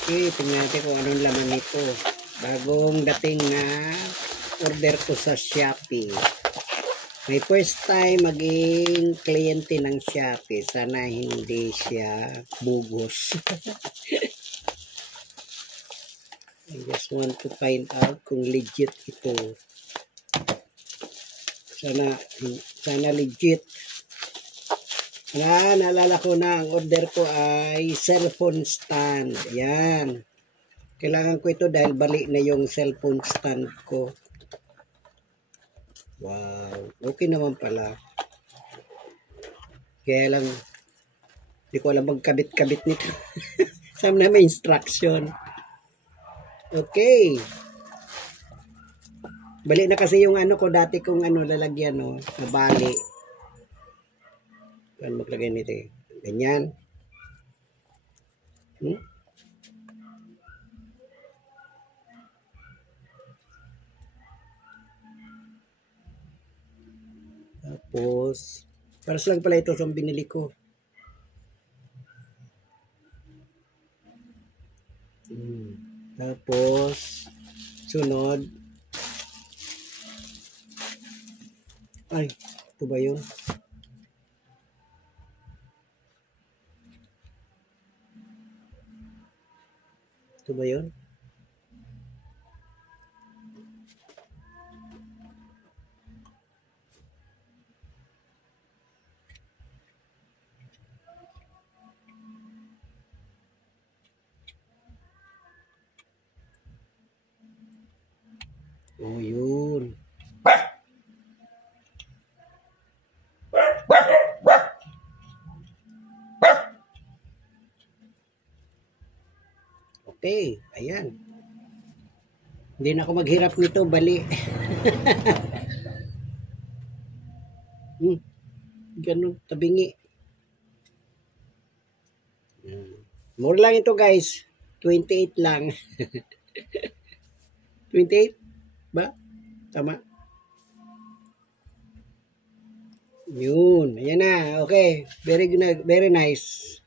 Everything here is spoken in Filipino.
Okay, tingnan natin kung anong laman nito. Bagong dating na order ko sa Shopee. May first time maging kliyente ng Shopee. Sana hindi siya bugos. I just want to find out kung legit ito. Sana legit. Naalala ko na ang order ko ay cellphone stand. Ayan. Kailangan ko ito dahil bali na yung cellphone stand ko. Wow. Okay naman pala. Kaya lang, hindi ko alam magkabit-kabit nito. Sama na may instruction. Okay. Bali na kasi yung ano ko dati kong lalagyan nabali. Paano maglagay nito eh? Ganyan. Tapos, paras lang pala ito sa binili ko. Tapos, sunod. Ay, ito ba yun? Ito ba yun? Oh, yun. Okay, ayan. Hindi na ako maghirap nito, bali. Ganun, tabingi. More lang ito guys. 28 lang. 28? Ba? Tama. Yun. Ayan na. Okay. Very good. Very nice.